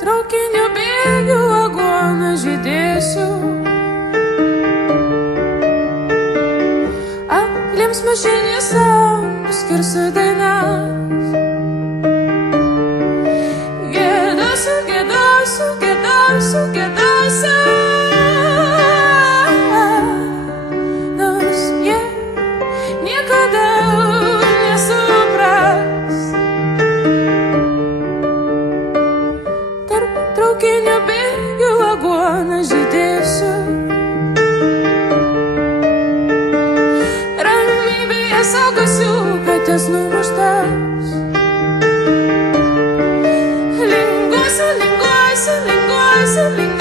traukinio bėgių aguoną žydėsiu. Aplims mašinėse skirsiu dainas. Gėdasiu, gėdasiu, gėdasiu, gėdasiu, nors jie niekada nesupras. Tarp traukinio bėgių aguoną žydėsiu. Ramybėje saugosiu katės numuštas. Linguosiu, linguosiu, linguosiu, linguosiu.